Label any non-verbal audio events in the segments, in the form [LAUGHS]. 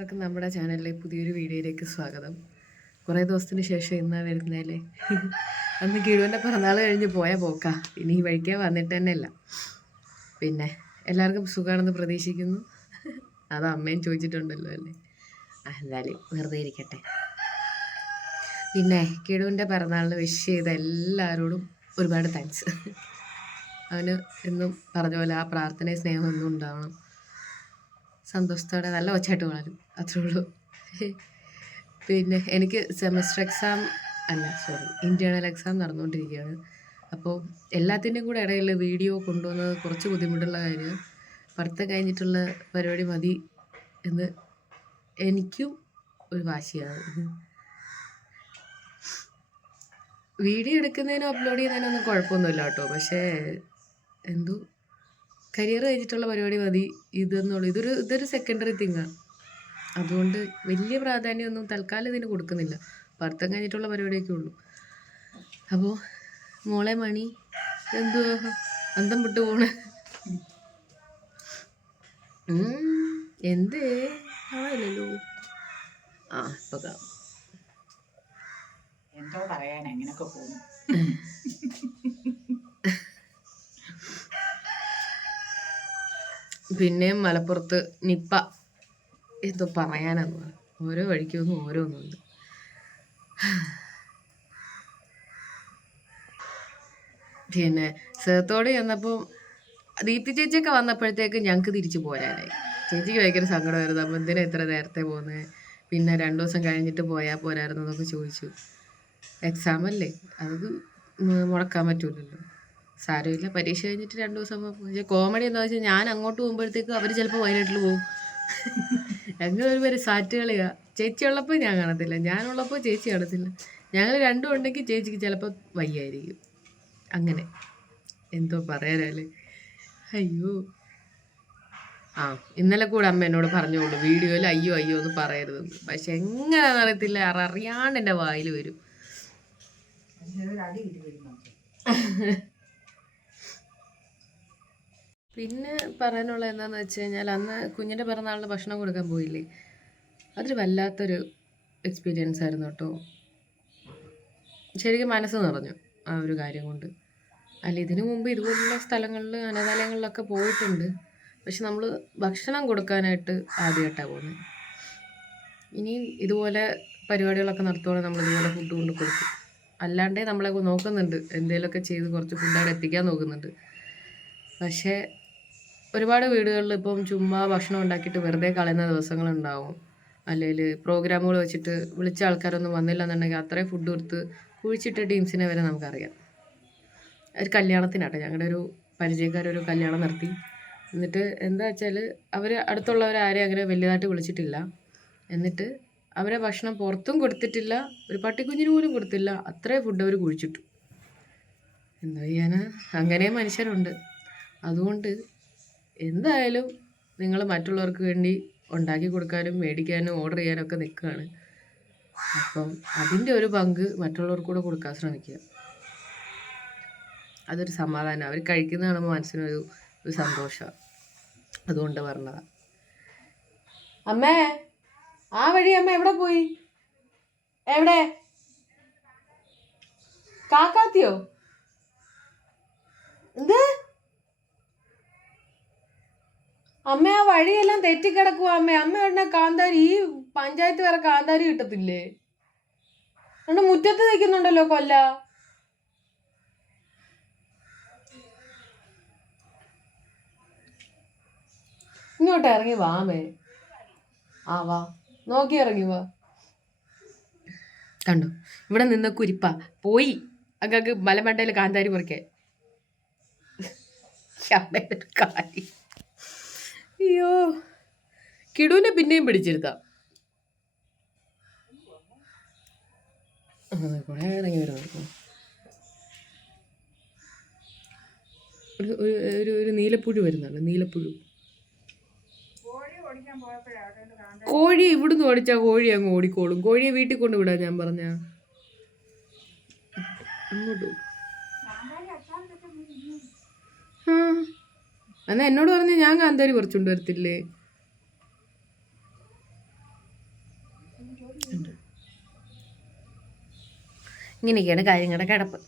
എല്ലാവർക്കും നമ്മുടെ ചാനലിലെ പുതിയൊരു വീഡിയോയിലേക്ക് സ്വാഗതം. കുറേ ദിവസത്തിന് ശേഷം ഇന്നാണ് വരുന്നതല്ലേ? അന്ന് കിഴുവന്റെ പിറന്നാൾ കഴിഞ്ഞ് പോയാൽ പോക്കാ. ഇനി ഈ വഴിക്കേ വന്നിട്ട് തന്നെ അല്ല പിന്നെ എല്ലാവർക്കും സുഖമാണെന്ന് പ്രതീക്ഷിക്കുന്നു. അത് അമ്മയും ചോദിച്ചിട്ടുണ്ടല്ലോ അല്ലേ? ആ എന്തായാലും വെറുതെ ഇരിക്കട്ടെ. പിന്നെ കിഴുവിന്റെ പിറന്നാളിന് വിഷ് ചെയ്ത എല്ലാവരോടും ഒരുപാട് താങ്ക്സ് അവന് എന്നും പറഞ്ഞ പോലെ ആ പ്രാർത്ഥനയും സ്നേഹം എന്നും ഉണ്ടാവണം. സന്തോഷത്തോടെ നല്ല ഒച്ചയായിട്ട് വളരും. അത്രേ ഉള്ളൂ. പിന്നെ എനിക്ക് സെമസ്റ്റർ എക്സാം അല്ല സോറി ഇന്റേണൽ എക്സാം നടന്നുകൊണ്ടിരിക്കുകയാണ്. അപ്പോൾ എല്ലാത്തിന്റെയും കൂടെ ഇടയിൽ വീഡിയോ കൊണ്ടുവന്നത് കുറച്ച് ബുദ്ധിമുട്ടുള്ള കാര്യം പഠിത്തം കഴിഞ്ഞിട്ടുള്ള പരിപാടി മതി എന്ന് എനിക്കും ഒരു വാശിയാണ്. വീഡിയോ എടുക്കുന്നതിനും അപ്ലോഡ് ചെയ്യുന്നതിനൊന്നും കുഴപ്പമൊന്നുമില്ല കേട്ടോ. പക്ഷേ എന്തോ കരിയർ കഴിഞ്ഞിട്ടുള്ള പരിപാടി മതി ഇതെന്നുള്ളൂ. ഇതൊരു ഇതൊരു സെക്കൻഡറി തിങ്ങാണ് അതുകൊണ്ട് വലിയ പ്രാധാന്യമൊന്നും തൽക്കാലം ഇതിന് കൊടുക്കുന്നില്ല. പഠിത്തം കഴിഞ്ഞിട്ടുള്ള പരിപാടിയൊക്കെ ഉള്ളൂ. അപ്പോൾ മോളെ മണി എന്തോ അന്തം വിട്ടു പോണ്. എന്ത്? ആയില്ലല്ലോ ആ ഇപ്പൊ കാണാം. എന്തോ പറയാൻ എങ്ങനെയൊക്കെ പോകുന്നു. പിന്നെയും മലപ്പുറത്ത് നിപ്പ എന്തോ പറയാനൊന്നും പറ ഓരോ വഴിക്കൊന്നും ഓരോന്നുണ്ട്. പിന്നെ സേത്തോട് ചെന്നപ്പോൾ ദീപ്തി ചേച്ചിയൊക്കെ വന്നപ്പോഴത്തേക്ക് ഞങ്ങൾക്ക് തിരിച്ചു പോരാനായി ചേച്ചിക്ക് ഭയങ്കര സങ്കടമായിരുന്നു. അപ്പോൾ എന്തിനാ ഇത്ര നേരത്തെ പോകുന്നത് പിന്നെ രണ്ടു ദിവസം കഴിഞ്ഞിട്ട് പോയാൽ പോരായിരുന്നു എന്നൊക്കെ ചോദിച്ചു. എക്സാം അല്ലേ? അത് മുടക്കാൻ പറ്റൂലല്ലോ. സാരമില്ല. പരീക്ഷ കഴിഞ്ഞിട്ട് രണ്ട് ദിവസം പോകും പക്ഷേ കോമഡി എന്താ വെച്ചാൽ ഞാൻ അങ്ങോട്ട് പോകുമ്പോഴത്തേക്ക് അവർ ചിലപ്പോൾ വയനാട്ടിൽ പോകും ഞങ്ങൾ ഒരു പേര് സാറ്റ് കളിയാ. ചേച്ചി ഉള്ളപ്പോൾ ഞാൻ കാണത്തില്ല. ഞാനുള്ളപ്പോൾ ചേച്ചി കാണത്തില്ല. ഞങ്ങൾ രണ്ടും ഉണ്ടെങ്കിൽ ചേച്ചിക്ക് ചിലപ്പോൾ വയ്യായിരിക്കും. അങ്ങനെ. എന്തോ പറയാനല്ലേ? അയ്യോ. ആ ഇന്നലെ കൂടെ അമ്മ എന്നോട് പറഞ്ഞോളൂ. വീഡിയോയിൽ അയ്യോ അയ്യോ എന്ന് പറയരുതെന്ന്. പക്ഷെ എങ്ങനെയാണെന്ന് അറിയത്തില്ല. അറ- അറിയാണ്ട് എന്റെ വായിൽ വരും [LAUGHS] ഒരു അടി കിട്ടി വരുന്നു പിന്നെ പറയാനുള്ള എന്താന്ന് വെച്ച് കഴിഞ്ഞാൽ അന്ന് കുഞ്ഞിന്റെ പിറന്നാളിന് ഭക്ഷണം കൊടുക്കാൻ പോയില്ലേ? അതൊരു വല്ലാത്തൊരു എക്സ്പീരിയൻസ് ആയിരുന്നു കേട്ടോ. ശരിക്കും മനസ്സ് നിറഞ്ഞു ആ ഒരു കാര്യം കൊണ്ട്. അല്ല ഇതിനു മുമ്പ് ഇതുപോലുള്ള സ്ഥലങ്ങളിൽ അനാഥാലയങ്ങളിലൊക്കെ പോയിട്ടുണ്ട്. പക്ഷെ നമ്മൾ ഭക്ഷണം കൊടുക്കാനായിട്ട് ആദ്യമായിട്ടാണ് പോകുന്നത് ഇനിയും ഇതുപോലെ പരിപാടികളൊക്കെ നടത്തുവാണെങ്കിൽ നമ്മൾ ഇതുപോലെ ഫുഡ് കൊണ്ട് കൊടുക്കും. അല്ലാണ്ടേ നമ്മളെ നോക്കുന്നുണ്ട്. എന്തെങ്കിലുമൊക്കെ ചെയ്ത് കുറച്ച് ഫുഡ് അവിടെ എത്തിക്കാൻ നോക്കുന്നുണ്ട്. പക്ഷേ ഒരുപാട് വീടുകളിൽ ഇപ്പം ചുമ്മാ ഭക്ഷണം ഉണ്ടാക്കിയിട്ട് വെറുതെ കളയുന്ന ദിവസങ്ങളുണ്ടാവും. അല്ലെങ്കിൽ പ്രോഗ്രാമുകൾ വെച്ചിട്ട് വിളിച്ച ആൾക്കാരൊന്നും വന്നില്ല എന്നുണ്ടെങ്കിൽ അത്രയും ഫുഡ് കൊടുത്ത് കുഴിച്ചിട്ട ടീംസിനെ വരെ നമുക്കറിയാം. ഒരു കല്യാണത്തിനാട്ടെ ഞങ്ങളുടെ ഒരു പരിചയക്കാരൊരു കല്യാണം നടത്തി. എന്നിട്ട് എന്താ വെച്ചാൽ അവർ അടുത്തുള്ളവരാരെയും അങ്ങനെ വലുതായിട്ട് വിളിച്ചിട്ടില്ല. എന്നിട്ട് അവരെ ഭക്ഷണം പുറത്തും കൊടുത്തിട്ടില്ല ഒരു പട്ടിക്കുഞ്ഞിന് പോലും കൊടുത്തില്ല അത്രയും ഫുഡ് അവർ കുഴിച്ചിട്ടു. എന്താ ചെയ്യാനാ? അങ്ങനെ മനുഷ്യരുണ്ട്. അതുകൊണ്ട് എന്തായാലും നിങ്ങൾ മറ്റുള്ളവർക്ക് വേണ്ടി ഉണ്ടാക്കി കൊടുക്കാനും മേടിക്കാനും ഓർഡർ ചെയ്യാനും ഒക്കെ നിൽക്കുകയാണ്. അപ്പം അതിന്റെ ഒരു പങ്ക് മറ്റുള്ളവർക്ക് കൂടെ കൊടുക്കാൻ ശ്രമിക്കുക. അതൊരു സമാധാനം. അവർ കഴിക്കുന്ന കാണുമ്പോൾ മനസ്സിനൊരു ഒരു സന്തോഷമാണ് അതുകൊണ്ട് പറഞ്ഞതാണ് അമ്മേ ആ വഴി അമ്മ എവിടെ പോയി? എവിടെ? കാക്കാത്തിയോ? എന്ത്? അമ്മ ആ വഴിയെല്ലാം തെറ്റിക്കിടക്കുക അമ്മ. അമ്മ ഉടനെ കാന്താരി? ഈ പഞ്ചായത്ത് വരെ കാന്താരി കിട്ടത്തില്ലേ? അതുകൊണ്ട് മുറ്റത്ത് നിൽക്കുന്നുണ്ടല്ലോ കൊല്ല. ഇങ്ങോട്ട് ഇറങ്ങി വാ അമ്മേ. ആ വാ. നോക്കി ഇറങ്ങി വാ. കണ്ടോ? ഇവിടെ നിന്ന് കുരിപ്പ. പോയി. അങ്ങക്ക് മലമണ്ടയിൽ കാന്താരി അവിടെ ഒരു കാര്യം. അയ്യോ. കിടുവിനെ പിന്നെയും പിടിച്ചിരുത്താം. ഒരു ഒരു നീലപ്പുഴു വരുന്നുണ്ട് നീലപ്പുഴു. കോഴി ഇവിടുന്ന് ഓടിച്ചാ കോഴി അങ്ങ് ഓടിക്കോളും. കോഴിയെ വീട്ടിൽ കൊണ്ട് വിടാൻ ഞാൻ പറഞ്ഞ. അങ്ങോട്ട്. ആ. എന്നാ എന്നോട് പറഞ്ഞ് ഞാൻ കാന്താരി പറിച്ചുകൊണ്ട് വരത്തില്ലേ? ഇങ്ങനെയൊക്കെയാണ് കാര്യങ്ങളുടെ കിടപ്പ്.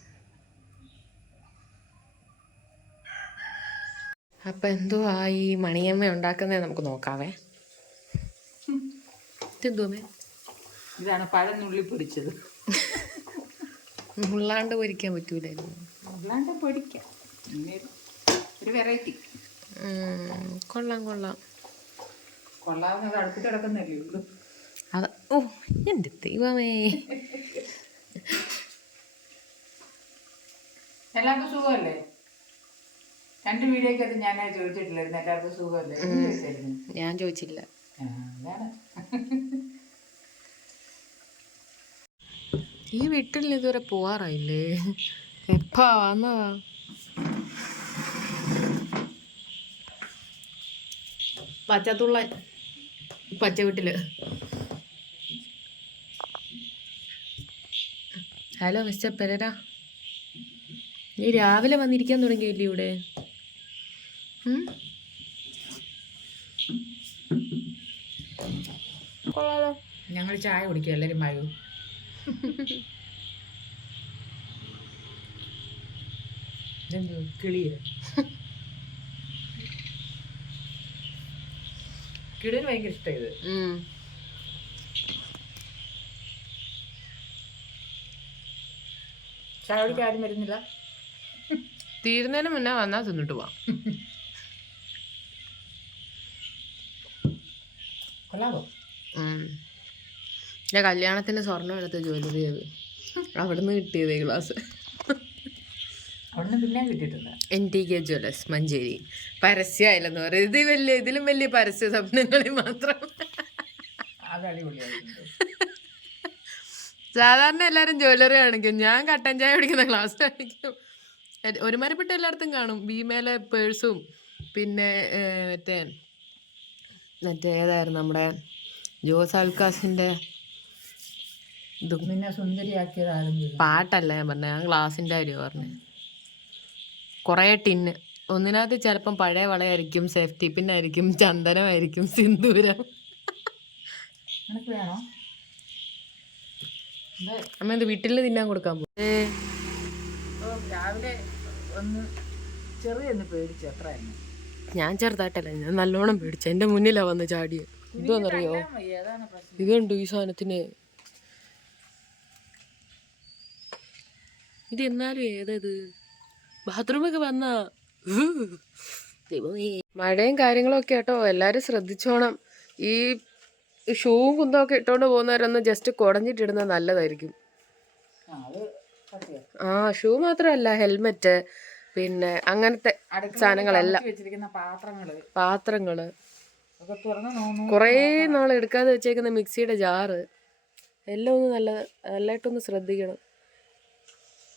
അപ്പം എന്തോ ഈ മണിയമ്മ ഉണ്ടാക്കുന്നേ നമുക്ക് നോക്കാവേ. ഇതാണ് പഴം നുള്ളി പൊടിച്ചത്. മുള്ളാണ്ട് പൊരിക്കാൻ പറ്റൂലായിരുന്നു. പൊടിക്കാം. ഇങ്ങനെ ഒരു- വെറൈറ്റി കൊള്ളാം കൊള്ളാം. കൊള്ളാവുന്നത് കിടക്കുന്നല്ലേ ഉള്ളൂ. അത് ഓ എന്റെ ദൈവമേ. എല്ലാവർക്കും സുഖമല്ലേ? രണ്ട് വീഡിയോക്കകത്ത് ഞാൻ ചോദിച്ചിട്ടില്ലായിരുന്നു. എല്ലാവർക്കും സുഖമല്ലേ? ഞാൻ ചോദിച്ചില്ല. ഈ വീട്ടിൽ ഇതുവരെ പോവാറായില്ലേ? എപ്പാ വന്നതാ? പച്ചത്തുള്ള പച്ച വീട്ടിൽ ഹലോ മിസ്റ്റർ പെരര നീ രാവിലെ വന്നിരിക്കാൻ തുടങ്ങിയില്ലേ ഇവിടെ? ഞങ്ങൾ ചായ കുടിക്കും എല്ലാവരും മഴ കിളിയ കിളിയോ? കിളിന് ഭയങ്കര ഇഷ്ടം ഇത്. ഉം. ചായ കുടിക്കാൻ ആരും വരുന്നില്ല. തീരുന്നതിന് മുന്നേ വന്നാ തിന്നിട്ട് പോവാം. കൊള്ളാവോ? ഉം. ഞാൻ കല്യാണത്തിന് സ്വർണം എടുത്ത് ജ്വല്ലറി അത് അവിടുന്ന് കിട്ടിയതേ ഗ്ലാസ് അവിടുന്ന് പിന്നെ കിട്ടിയിട്ടില്ല N T K jewellers Manjeri. പരസ്യമായില്ലെന്ന് പറയും. ഇത് വലിയ ഇതിലും വലിയ പരസ്യ സ്വപ്നങ്ങളിൽ മാത്രം. അത് അടിപൊളിയായിട്ടുണ്ട്. സാധാരണ എല്ലാവരും ജ്വല്ലറി ആണെങ്കിലും ഞാൻ കട്ടൻ ചായ കുടിക്കുന്ന ക്ലാസ് കാണിക്കും. ഒരുമാരിപ്പെട്ട എല്ലായിടത്തും കാണും. ഭീമയിലെ പേഴ്സും പിന്നെ മറ്റേ മറ്റേ ഏതായിരുന്നു നമ്മുടെ ജോസ് ഇതും? ആരും പാട്ടല്ല ഞാൻ പറഞ്ഞ. ഞാൻ ഗ്ലാസിന്റെ കാര്യം പറഞ്ഞു. കുറേ ടിന്ന്. ഒന്നിനകത്ത് ചിലപ്പം പഴയ വളയായിരിക്കും സേഫ്റ്റി പിൻ പിന്നായിരിക്കും ചന്ദനമായിരിക്കും സിന്ദൂരം. അമ്മ ഇത് വീട്ടിൽ തിന്നാൻ കൊടുക്കാൻ പോകും രാവിലെ ഒന്ന് ചെറിയൊന്ന് പേടിച്ചു അത്രയായിരുന്നു. ഞാൻ ചെറുതായിട്ടല്ല ഞാൻ നല്ലോണം പേടിച്ചു. എന്റെ മുന്നിലാണ് വന്ന് ചാടിയത് ഏതാണ് പ്രശ്നം? ഇതുണ്ട് ഈ സാധനത്തിന്. ഇത് എന്നാലും ഏതത് ബാത്റൂമൊക്കെ വന്ന. മഴയും കാര്യങ്ങളും ഒക്കെ കേട്ടോ. എല്ലാവരും ശ്രദ്ധിച്ചോണം. ഈ ഷൂവും കുന്തമൊക്കെ ഇട്ടോണ്ട് പോകുന്നവരൊന്ന് ജസ്റ്റ് കുടഞ്ഞിട്ടിടുന്നത് നല്ലതായിരിക്കും. ആ ഷൂ മാത്രമല്ല ഹെൽമെറ്റ് പിന്നെ അങ്ങനത്തെ സാധനങ്ങളെല്ലാം. പാത്രങ്ങൾ. ഒക്കെ കുറേ നാൾ എടുക്കാതെ വെച്ചേക്കുന്ന മിക്സിയുടെ ജാറ്. എല്ലാം ഒന്ന് നല്ല നല്ലതായിട്ടൊന്ന് ശ്രദ്ധിക്കണം അയ്യോ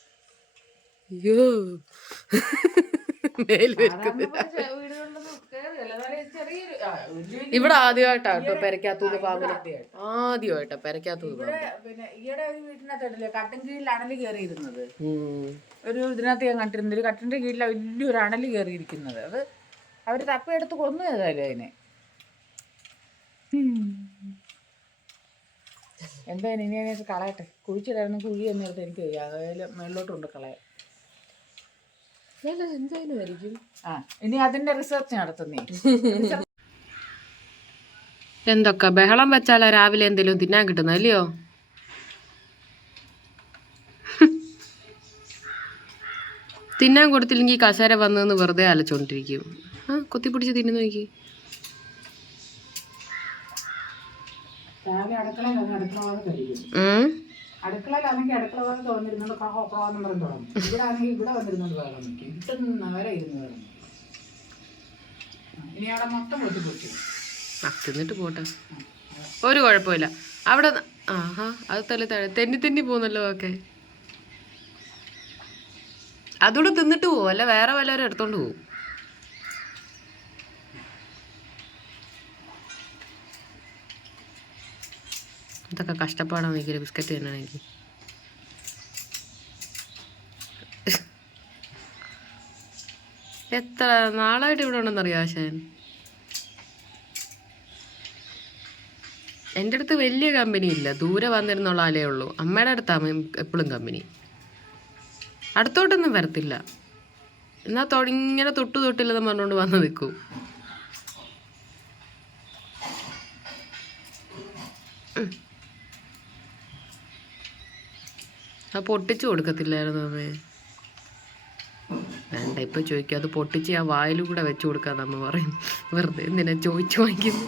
മേൽ വെക്കുന്നത് വീടുകളിലൊന്നും കേറിയല്ല എന്നാലും ചെറിയൊരു ആ, വലിയ വലിയ ഇവിടെ ആദ്യമായിട്ടാട്ടോ പെരക്കാത്തൂത് പാമ്പിന് ആദ്യമായിട്ടാ. പെരക്കാത്തൂത് പിന്നെ ഈയിടെ ഒരു വീട്ടിനകത്തല്ലേ കട്ടൻ കീഴിൽ അണൽ കയറിയിരുന്നത് ഒരു ഇതിനകത്ത് ഞാൻ കണ്ടിരുന്നത് ഒരു കട്ടിന്റെ കീഴിൽ വലിയൊരു അണൽ കയറിയിരിക്കുന്നത് അത് അവർ തപ്പയെടുത്ത് കൊന്നു ഏതായാലും അതിനെ. എന്തായാലും ഇനി അതിനെ കളയട്ടെ. കുഴിച്ചിടായിരുന്നു കുഴി എന്നിടത്ത് എനിക്ക് അതായാലും മേളിലോട്ട് കൊണ്ട് കളയാം അല്ല, എന്തായാലും ആയിരിക്കും ആ ഇനി അതിന്റെ റിസർച്ച് നടത്തുന്നേ. എന്തൊക്കെ? ബഹളം വെച്ചാലാ രാവിലെ എന്തെങ്കിലും തിന്നാൻ കിട്ടുന്നത് അല്ലയോ? തിന്നാൻ കൊടുത്തില്ലെങ്കിൽ കസേര വന്നെന്ന് വെറുതെ അലച്ചോണ്ടിരിക്കും. ആ കുത്തിപ്പിടിച്ച് തിന്നു നോക്കി. രാവിലെ അടുക്കള ഉം. അടുക്കളയിലാണെങ്കിൽ അടുക്കള ഭാഗം തോന്നിരുന്നുണ്ട് കഹോ കോന്നും പറഞ്ഞു തുടങ്ങും. ഇവിടെ ആണെങ്കിൽ ഇവിടെ വന്നിരുന്നുണ്ട് വേറെ നിൽക്കും കിട്ടുന്ന വരെ ഇരുന്ന് വേണം ഇനി അവിടെ മൊത്തം പൊട്ടി. പൊട്ടി തിന്നിട്ട് പോട്ടെ. ഒരു കുഴപ്പമില്ല. അവിടെ ആഹാ അത് തല തഴ. തെന്നി തെന്നി പോകുന്നല്ലോ ഒക്കെ. അതുകൂടെ തിന്നിട്ട് പോവും? അല്ല വേറെ വല്ലവരും എടുത്തോണ്ട് പോവും? ഇതൊക്കെ കഷ്ടപ്പാടാണ് എനിക്ക് ബിസ്ക്കറ്റ് തിന്നണമെങ്കിൽ എത്ര നാളായിട്ട് ഇവിടെ ഉണ്ടെന്നറിയോ ആശാൻ? എന്റെ അടുത്ത് വലിയ കമ്പനി ഇല്ല ദൂരെ വന്നിരുന്നുള്ള ആലേ ഉള്ളൂ. അമ്മയുടെ അടുത്താണ് എപ്പോഴും കമ്പനി അടുത്തോട്ടൊന്നും വരത്തില്ല. എന്നാൽ തൊ ഇങ്ങനെ തൊട്ടു തൊട്ടില്ലെന്ന് പറഞ്ഞുകൊണ്ട് വന്ന് നിൽക്കും ഉം. ആ പൊട്ടിച്ചു കൊടുക്കത്തില്ലായിരുന്നു അമ്മേ. വേണ്ട ഇപ്പൊ ചോദിക്കും. അത് പൊട്ടിച്ച് ആ വായിൽ കൂടെ വെച്ചു കൊടുക്കാന്ന് അമ്മ പറയും. വെറുതെ എന്തിനാ ചോദിച്ചു വാങ്ങിക്കുന്നു?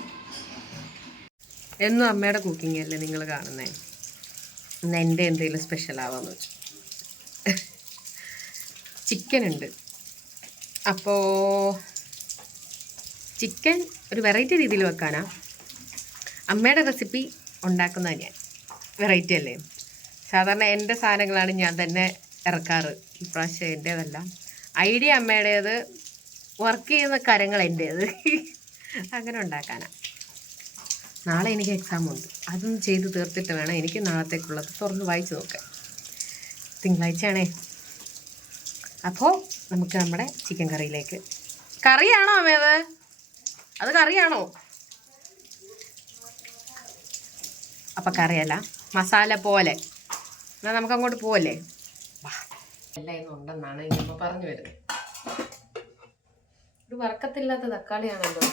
എന്നും അമ്മയുടെ കുക്കിംഗ് അല്ലേ നിങ്ങൾ കാണുന്നേ? ഇന്ന് എന്റെ എന്തെങ്കിലും സ്പെഷ്യൽ ആവാന്ന് വെച്ചു. ചിക്കൻ ഉണ്ട്. അപ്പോൾ ചിക്കൻ ഒരു വെറൈറ്റി രീതിയിൽ വെക്കാനാ. അമ്മയുടെ റെസിപ്പി ഉണ്ടാക്കുന്ന ഞാൻ. വെറൈറ്റി അല്ലേ? സാധാരണ എന്റെ സാധനങ്ങളാണ് ഞാൻ തന്നെ ഇറക്കാറ്. ഇപ്രാവശ്യം എന്റേതല്ല. ഐഡിയ അമ്മയുടേത് വർക്ക് ചെയ്യുന്ന കാര്യങ്ങൾ എന്റേത്. അങ്ങനെ ഉണ്ടാക്കാനാ. നാളെ എനിക്ക് എക്സാം ഉണ്ട്. അതും ചെയ്ത് തീർത്തിട്ട് വേണം എനിക്ക് നാളത്തേക്കുള്ളത് തുറന്ന് വായിച്ചു നോക്കാൻ. തിങ്കളാഴ്ചയാണേ. അപ്പോൾ നമുക്ക് നമ്മുടെ ചിക്കൻ കറിയിലേക്ക് കറിയാണോ അമ്മേത്? അത് കറിയാണോ? അപ്പം കറിയല്ല മസാല പോലെ. എന്നാൽ നമുക്ക് അങ്ങോട്ട് പോവല്ലേ? എല്ലാം ഉണ്ടെന്നാണ് ഇനിയിപ്പോ പറഞ്ഞു വരുന്നത്. ഒരു വറക്കത്തില്ലാത്ത തക്കാളിയാണല്ലോ.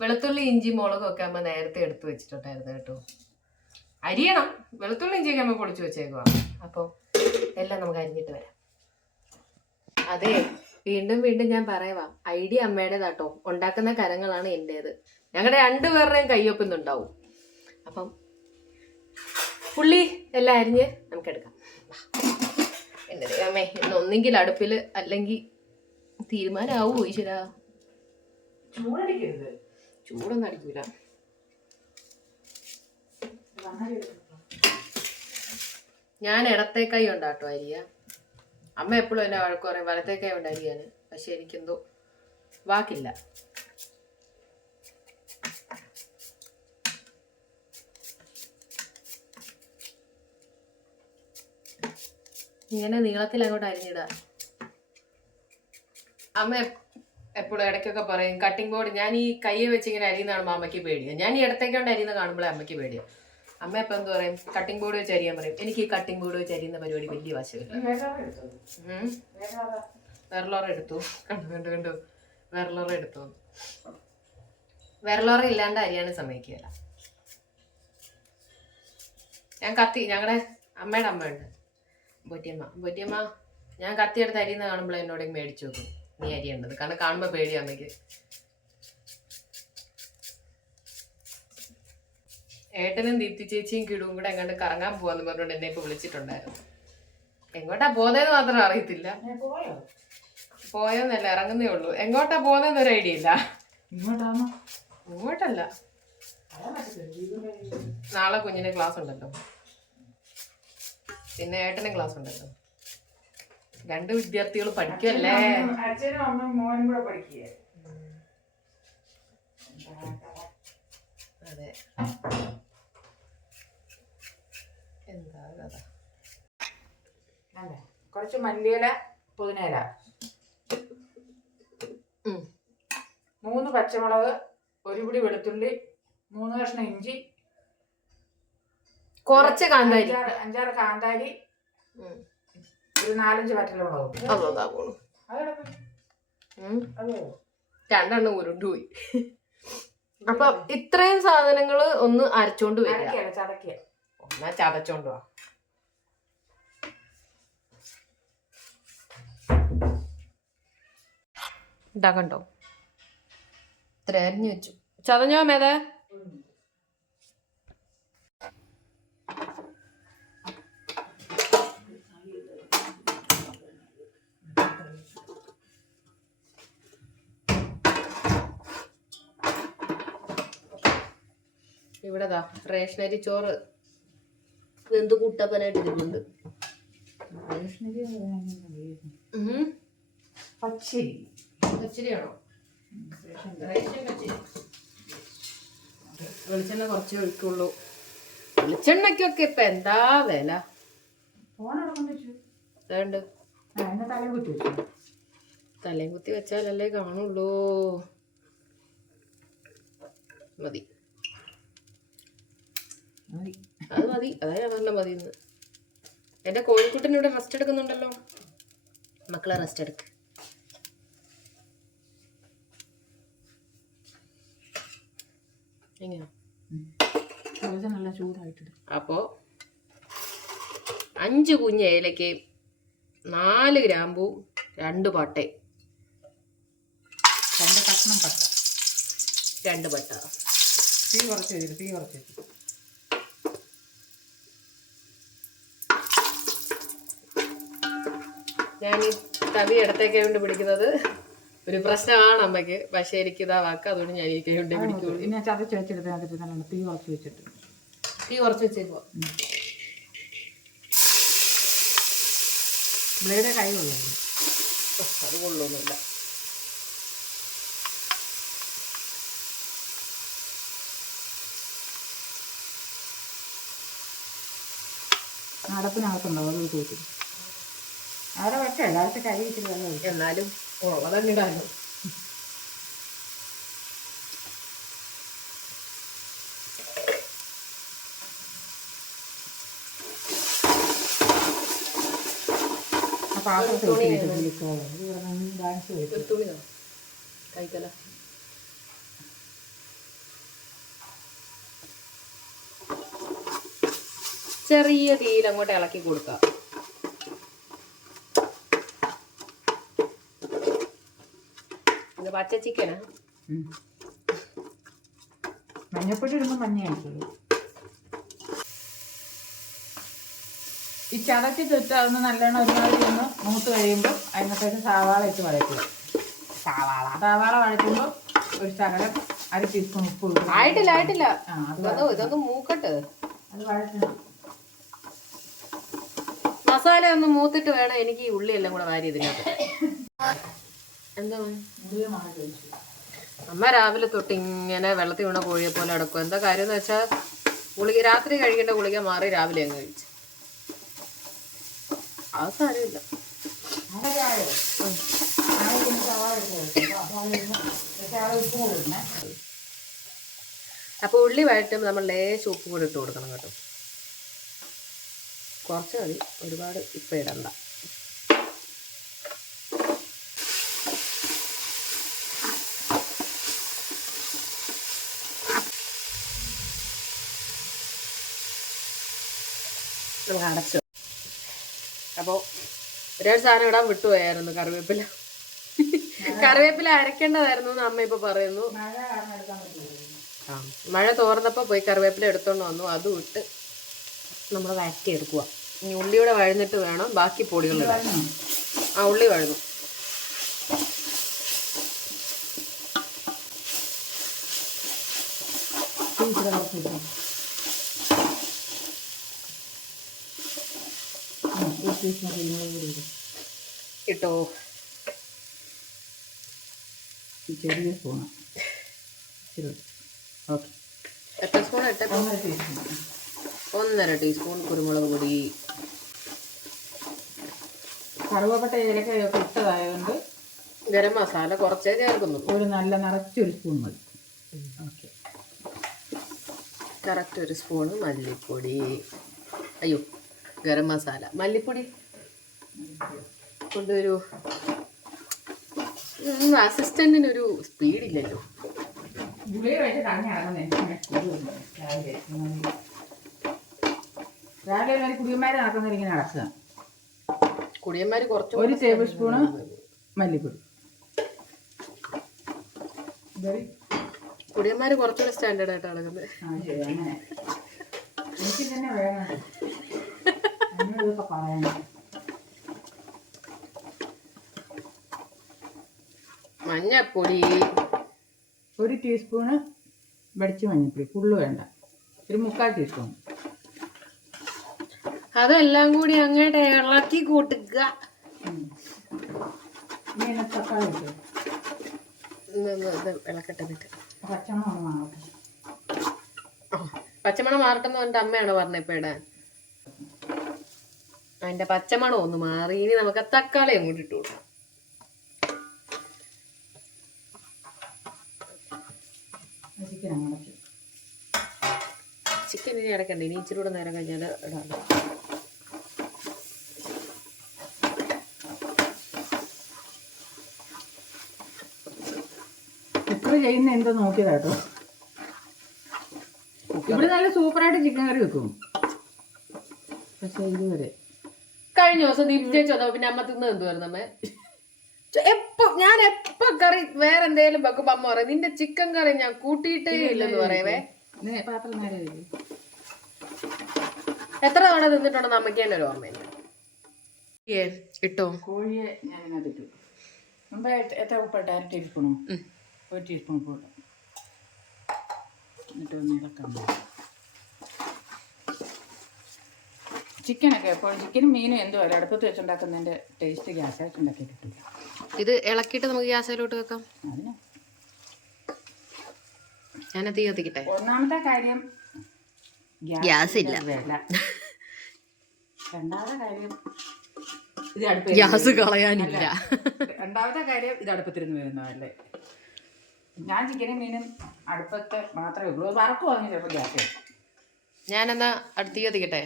വെളുത്തുള്ളി ഇഞ്ചി മുളകും ഒക്കെ അമ്മ നേരത്തെ എടുത്തു വെച്ചിട്ടുണ്ടായിരുന്നു കേട്ടോ. അരിയണം. വെളുത്തുള്ളി ഇഞ്ചിയൊക്കെ അമ്മ പൊളിച്ചു വെച്ചേക്കുവാ. അപ്പോൾ എല്ലാം നമുക്ക് അരിഞ്ഞിട്ട് വരാം. അതെ വീണ്ടും വീണ്ടും ഞാൻ പറയുവാ. ഐഡിയ അമ്മയുടേതാട്ടോ. ഉണ്ടാക്കുന്ന കരങ്ങളാണ് എന്റേത് ഞങ്ങളുടെ രണ്ടുപേരുടെയും കയ്യൊപ്പുന്നുണ്ടാവും. അപ്പം പുള്ളി എല്ലാം അരിഞ്ഞ് നമുക്ക് എടുക്കാം. എന്റെ ദൈവമേ ഇന്ന് ഒന്നെങ്കിൽ അടുപ്പിൽ അല്ലെങ്കിൽ തീരുമാനമാവോ ഈശ്വര? ചൂടൊന്നും അടിക്കൂല. ഞാൻ ഇടത്തേക്കായി ഉണ്ടാട്ടോ അരിയ. അമ്മ എപ്പോഴും എന്നെ വഴക്ക് പറയും വലത്തേക്കായി ഉണ്ട് അരിയാന്. പക്ഷെ എനിക്കെന്തോ വാക്കില്ല. ഇങ്ങനെ നീളത്തിൽ അങ്ങോട്ട് അരിഞ്ഞിടാ. അമ്മ എപ്പോഴും ഇടയ്ക്കൊക്കെ പറയും കട്ടിംഗ് ബോർഡ് ഞാൻ ഈ കയ്യെ വെച്ച് ഇങ്ങനെ അരിയുന്നതാണ് അമ്മയ്ക്ക് പേടിയാണ് ഞാൻ ഈ ഇടത്തേക്കൊണ്ട് അരിയുന്ന കാണുമ്പോഴേ അമ്മയ്ക്ക് പേടിയാണ് അമ്മ എപ്പോൾ എന്ത് പറയും? കട്ടിംഗ് ബോർഡ് വെച്ച് അരിയാൻ പറയും. എനിക്ക് ഈ കട്ടിംഗ് ബോർഡ് വെച്ച് അരിയുന്ന പരിപാടി വലിയ വശമില്ല. വെറലോറ എടുത്തു. കണ്ടു കണ്ടു കണ്ടു. വെറലോറ എടുത്തു. വെറലോറ ഇല്ലാണ്ട് അരിയാനും സമ്മതിക്കുകയില്ല. ഞാൻ കത്തി ഞങ്ങളുടെ അമ്മയുടെ അമ്മയുണ്ട്. ബൊറ്റിയമ്മ ബൊറ്റിയമ്മ ഞാൻ കത്തിയെടുത്ത് അരിയുന്ന കാണുമ്പോൾ എന്നോട് മേടിച്ചു നോക്കും നീ അരിയേണ്ടത് കാരണം കാണുമ്പോൾ പേടി അമ്മയ്ക്ക്. ഏട്ടനും ദീപ്തി ചേച്ചിയും കിടുവും കൂടെ എങ്ങാണ്ട് കറങ്ങാൻ പോവാന്ന് പറഞ്ഞുകൊണ്ട് എന്നെ ഇപ്പൊ വിളിച്ചിട്ടുണ്ടായിരുന്നു. എങ്ങോട്ടാ പോകുന്നതെന്ന് മാത്രം അറിയത്തില്ല. പോയോ? പോയെന്നല്ല ഇറങ്ങുന്നേ ഉള്ളൂ. എങ്ങോട്ടാ പോകുന്നതെന്ന് ഒരു ഐഡിയ ഇല്ല. ഇങ്ങോട്ടല്ല. നാളെ കുഞ്ഞിന് ക്ലാസ് ഉണ്ടല്ലോ പിന്നെ ഏട്ടനും ക്ലാസ് ഉണ്ടല്ലോ. രണ്ട് വിദ്യാർത്ഥികൾ പഠിക്കല്ലേ? അച്ഛനും അമ്മയും മോനും കൂടെ പഠിക്കുക അതെ. എന്താ കഥ? അല്ലേ? കുറച്ച് മല്ലിയില പുതിനയില. മൂന്ന് പച്ചമുളക് ഒരു പിടി വെളുത്തുള്ളി മൂന്ന് കഷ്ണം ഇഞ്ചി കുറച്ച് കാന്താരി. അഞ്ചാറ് അഞ്ചാറ് കാന്താരി. ഒരു നാലഞ്ച് വറ്റലുമുളകും അതോ പോണു. അതെവിടെ പോയി? രണ്ടെണ്ണം അപ്പൊ ഇത്രയും സാധനങ്ങൾ ഒന്ന് അരച്ചോണ്ട് വരിക. എന്നാ ചതച്ചോണ്ട് വാ. ഇതാ കണ്ടോ? ഇത്ര അരിഞ്ഞു വെച്ചു. ചതഞ്ഞോ മേതെ? ഇവിടെതാ റേഷനരി ചോറ് വെന്ത് കൂട്ടപ്പനായിട്ട് ഇരിക്കുന്നുണ്ട്. പച്ചരി. പച്ചരിയാണോ? റേഷൻ പച്ചരി. വെളിച്ചെണ്ണ കുറച്ചേ ഒഴിക്കുള്ളൂ. വെളിച്ചെണ്ണയ്ക്കൊക്കെ ഇപ്പൊ എന്താ വില? തലയും കുത്തി വെച്ചാലല്ലേ കാണുള്ളൂ. മതി. അത് മതി അതാ ഞാൻ നല്ല മതി ഇന്ന്. എന്റെ കോഴിക്കുട്ടൻ ഇവിടെ റെസ്റ്റ് എടുക്കുന്നുണ്ടല്ലോ. മക്കളെ റെസ്റ്റ് എടുക്ക്. എങ്ങനെയാ? നല്ല ചൂടായിട്ടുണ്ട്. അപ്പോൾ അഞ്ച് കുഞ്ഞ് ഏലക്കയും നാല് ഗ്രാമ്പൂ രണ്ട് പട്ടയും രണ്ട് കഷ്ണം പട്ട. രണ്ട് പട്ട. തീ കുറച്ച് തീ കുറച്ച് ഞാൻ ഈ തവി ഇടത്തേക്ക് കൊണ്ട് പിടിക്കുന്നത് ഒരു പ്രശ്നമാണ് അമ്മയ്ക്ക്. പക്ഷേ എനിക്ക് ഇതാ വാക്ക്. അതുകൊണ്ട് ഞാൻ ഈ കൊണ്ട് പിടിക്കുള്ളൂ. ഞാൻ ചതച്ച് വെച്ചെടുത്ത് അതിട്ട് നല്ലോണം തീ കുറച്ച് വെച്ചിട്ട്. തീ കുറച്ച് വെച്ചേക്കുവാ? ബ്ലേഡ് കൈ കൊള്ളുന്നു അത് കൊള്ളൊന്നുമില്ല അടപ്പിനകത്തുണ്ടോ അത് തൂക്കി അവിടെ വെക്കാം എല്ലാവർക്കും കൈ വെച്ചിട്ട് വെള്ളം ഒഴിക്കാം എന്നാലും കഴിക്കല. ചെറിയ തീയിൽ അങ്ങോട്ട് ഇളക്കി കൊടുക്കാം. ഇത് പച്ച ചിക്കനാ. മഞ്ഞപ്പൊടി ഇടുമ്പോൾ മഞ്ഞ ആയിട്ടുള്ളൂ ഈ ചതച്ച് ചുറ്റും അതൊന്ന് നല്ലോണം ഒരുമാതിരി ഒന്ന് മൂത്ത് കഴിയുമ്പോൾ അതിനകത്തേക്ക് സവാള ഇട്ട് വഴറ്റുക. സവാള. സവാള വഴറ്റുമ്പോൾ ഒരു ശകലം അര ടീസ്പൂൺ ഉപ്പ് ആയിട്ടില്ല ആയിട്ടില്ല. ഇതൊന്ന് മൂക്കട്ട്. അത് വഴറ്റണം. മസാല ഒന്ന് മൂത്തിട്ട് വേണം എനിക്ക് ഈ ഉള്ളിയെല്ലാം കൂടെ വാരി ഇതിനകത്ത്. എന്താ അമ്മ രാവിലെ തൊട്ട് ഇങ്ങനെ വെള്ളത്തിൽ വീണ കോഴിയെ പോലെ അടക്കും എന്താ കാര്യം എന്ന് വെച്ചാൽ ഗുളിക രാത്രി കഴിക്കേണ്ട ഗുളിക മാറി രാവിലെ അങ്ങ് കഴിച്ചു. അത് സാരമില്ല. അപ്പോൾ ഉള്ളി വഴറ്റും നമ്മൾ ലേശം ഉപ്പ് കൂടി ഇട്ട് കൊടുക്കണം കേട്ടോ. കുറച്ച് മതി. ഒരുപാട് ഇപ്പം ഇടണ്ട. നമുക്ക് അടച്ചു. അപ്പോൾ ഒരേ സാധനം ഇടാൻ വിട്ടുപോയായിരുന്നു കറിവേപ്പില. കറിവേപ്പില അരക്കേണ്ടതായിരുന്നു എന്ന് അമ്മ ഇപ്പൊ പറയുന്നു. ആ മഴ തോർന്നപ്പോൾ പോയി കറിവേപ്പില എടുത്തോണ്ട് വന്നു അതും ഇട്ട് നമ്മൾ വഴറ്റി എടുക്കുക ഇനി ഉള്ളിയുടെ വഴന്നിട്ട് വേണം ബാക്കി പൊടികൾ ഇടാൻ. ആ ഉള്ളി വഴന്നു ടീച്ചറെ കുറച്ച് ഇട്ടു. ഇടും. ഇട്ടോ ഈ ചെറിയ സ്പൂണ്. ഇച്ചിരി ഓക്കെ. എത്ര സ്പൂൺ ഒന്നര ടീസ്പൂൺ ഒന്നര ടീസ്പൂൺ കുരുമുളക് പൊടി. കറുവപ്പട്ട ഏലക്കയൊക്കെ ഇട്ടതായതുകൊണ്ട് ഗരം മസാല കുറച്ചേ ചേർക്കുന്നു. ഒരു നല്ല നിറച്ചൊരു സ്പൂൺ മതി. ഓക്കെ. കറക്റ്റ് ഒരു സ്പൂണ് മല്ലിപ്പൊടി. അയ്യോ ഗരം മസാല. മല്ലിപ്പൊടി? കൊണ്ടുവരൂ അസിസ്റ്റന്റിനൊരു സ്പീഡില്ലല്ലോ രാവിലെ നടക്കുന്നവർ ഇങ്ങനെ കുറച്ച് ഒരു ടേബിൾ സ്പൂണ് മല്ലിപ്പൊടി. ഇതൊരു കുടിയന്മാര് കുറച്ചുകൂടെ സ്റ്റാൻഡേർഡ് ആയിട്ട് അളകുന്നത് എനിക്ക് തന്നെ വേണം. എന്നോട് ഇതൊക്കെ പറയണം മഞ്ഞപ്പൊടി. ഒരു ടീസ്പൂണ് വെടിച്ച മഞ്ഞപ്പൊടി. ഫുള്ള് വേണ്ട. ഒരു മുക്കാൽ ടീസ്പൂൺ അതെല്ലാം കൂടി അങ്ങോട്ട് ഇളക്കി കൂട്ടുക. ഇളക്കട്ടെ പച്ചമണം മാറട്ടെന്ന് പറഞ്ഞിട്ട് അമ്മയാണ് പറഞ്ഞ ഇപ്പം ഇടാൻ? അതിന്റെ പച്ചമണം ഒന്ന് മാറി. ഇനി നമുക്ക് തക്കാളി അങ്ങോട്ട് ഇട്ട് കൊടുക്കാം. ചിക്കൻ അങ്ങോട്ട് ചിക്കൻ ഇനി ഇടക്കണ്ട ഇനി ഇച്ചിരി കൂടെ നേരം കഴിഞ്ഞാൽ ഇടാം. കുക്കർ ചെയ്യുന്ന എന്തോ നോക്കിയതാട്ടോ ഇവിടെ നല്ല സൂപ്പറായിട്ട് ചിക്കൻ കറി വെക്കും. പക്ഷേ ഇതുവരെ കഴിഞ്ഞ ദിവസം ദീപ് ചേച്ചി വന്നപ്പോ പിന്നെ അമ്മ എന്തുവായിരുന്നു അമ്മ? എപ്പോ ഞാൻ എപ്പോ കറി വേറെ എന്തേലും വെക്കുമ്പോ അമ്മ പറയും നിന്റെ ചിക്കൻ കറി ഞാൻ കൂട്ടിയിട്ടേ ഇല്ലെന്ന് പറയവേ. എത്ര തവണ തിന്നിട്ടുണ്ടെന്ന് അമ്മയ്ക്ക് തന്നെ ഒരു ഓർമ്മയില്ല. ഏ ഇട്ടോ? കോഴിയെ ഞാൻ ഇട്ടു മുമ്പ് എത്ര- ഉപ്പ് അര ടീസ്പൂണോ ഒരു ടീസ്പൂൺ ഉപ്പ് ഇട്ടു. എന്നിട്ട് ഒന്ന് ഇളക്കാം ചിക്കനൊക്കെ എപ്പോഴും ചിക്കനും മീനും എന്തോ അല്ല അടുപ്പത്ത് വെച്ചുണ്ടാക്കുന്നതിന്റെ ടേസ്റ്റ് ഗ്യാസ് ഉണ്ടാക്കി കിട്ടില്ല ഇത് ഇളക്കിയിട്ട് നമുക്ക് ഗ്യാസിലോട്ട് വെക്കാം. ഞാൻ തീ കത്തിക്കട്ടെ? ഒന്നാമത്തെ കാര്യം ഗ്യാസ് ഇല്ല. [LAUGHS] രണ്ടാമത്തെ കാര്യം ഗ്യാസ് കളയാനില്ല. രണ്ടാമത്തെ കാര്യം ഇത് അടുപ്പത്തിരുന്ന് വരുന്നതല്ലേ ഞാൻ ചിക്കനും മീനും അടുപ്പത്തെ മാത്രമേ ഉള്ളൂ. വറക്കുവാണെങ്കിൽ ചിലപ്പോൾ ഗ്യാസ്. ഞാനെന്നാ അടുത്ത് കത്തിക്കട്ടെ?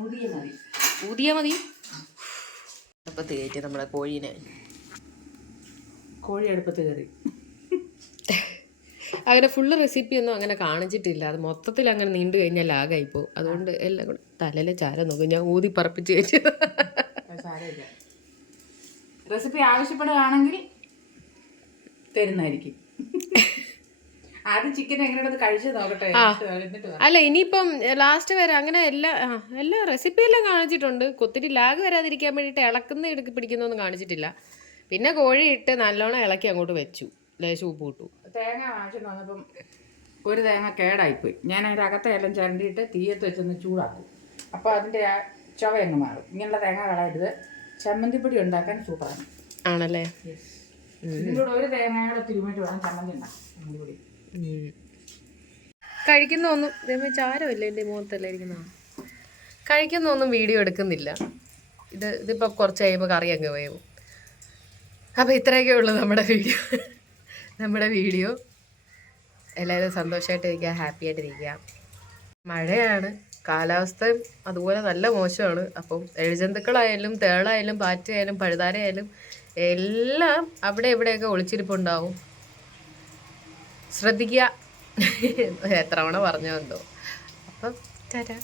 ഊതിയ മതി. ഊതിയ മതി. അപ്പൊ തേറ്റ് നമ്മളെ കോഴീനെ. കോഴി അടുപ്പത്ത് കയറി. അങ്ങനെ ഫുള്ള് റെസിപ്പി ഒന്നും അങ്ങനെ കാണിച്ചിട്ടില്ല. അത് മൊത്തത്തിൽ അങ്ങനെ നീണ്ടു കഴിഞ്ഞാൽ ലാഗായി പോകും അതുകൊണ്ട് എല്ലാം കൂടെ തലയിലെ ചാര നോക്കും. ഞാൻ ഊതി പറപ്പിച്ച് വെച്ചു സാരമില്ല റെസിപ്പി ആവശ്യപ്പെടുകയാണെങ്കിൽ തരുന്നതായിരിക്കും. ആദ്യം ചിക്കൻ കഴിച്ചു നോക്കട്ടെ. അല്ല ഇനിയിപ്പം ലാസ്റ്റ് വരെ അങ്ങനെ എല്ലാ എല്ലാ റെസിപ്പി എല്ലാം കാണിച്ചിട്ടുണ്ട്. ഒത്തിരി ലാഗ് വരാതിരിക്കാൻ വേണ്ടിയിട്ട് ഇളക്കുന്ന ഇടുക്കി പിടിക്കുന്നൊന്നും കാണിച്ചിട്ടില്ല. പിന്നെ കോഴി ഇട്ട് നല്ലോണം ഇളക്കി അങ്ങോട്ട് വെച്ചു. ലേശം ഉപ്പ് ഇട്ടു. തേങ്ങ വാങ്ങിച്ചിട്ട് വന്നപ്പം ഒരു തേങ്ങ കേടായിപ്പോയി. ഞാൻ അതിന്റെ അകത്തെ എല്ലാം ചരണ്ടിയിട്ട് തീയത്ത് വെച്ചൊന്ന് ചൂടാക്കും. അപ്പോൾ അതിന്റെ ആ ചുവ അങ്ങ് മാറും. ഇങ്ങനെയുള്ള തേങ്ങ കളയരുത് ചമ്മന്തിപ്പൊടി ഉണ്ടാക്കാൻ സൂപ്പറാണ്. ആണല്ലേ? ഇതിലൂടെ ഒരു തേങ്ങയുടെ തിരുമിട്ട് വേണം ചമ്മന്തി ഉണ്ടാക്കാം ചമ്മന്തിപ്പൊടി. കഴിക്കുന്ന ഒന്നും ഇതേമാതിരി ചാരമില്ല എന്റെ മുഖത്തല്ലേ ഇരിക്കുന്ന? കഴിക്കുന്ന ഒന്നും വീഡിയോ എടുക്കുന്നില്ല. ഇത് ഇതിപ്പോൾ കുറച്ച് കഴിയുമ്പോൾ കറി അങ്ങ് വേവും. അപ്പോൾ ഇത്രയൊക്കെ ഉള്ളൂ നമ്മുടെ വീഡിയോ. നമ്മുടെ വീഡിയോ. എല്ലാവരും സന്തോഷമായിട്ടിരിക്കുക ഹാപ്പി ആയിട്ടിരിക്കുക മഴയാണ് കാലാവസ്ഥ അതുപോലെ നല്ല മോശമാണ്. അപ്പം എഴുജന്തുക്കളായാലും തേളായാലും പാറ്റയായാലും പഴുതാരയായാലും എല്ലാം അവിടെ എവിടെയൊക്കെ ഒളിച്ചിരിപ്പുണ്ടാവും. ശ്രദ്ധിക്കുക. എത്ര തവണ പറഞ്ഞോ എന്തോ. അപ്പം തരാം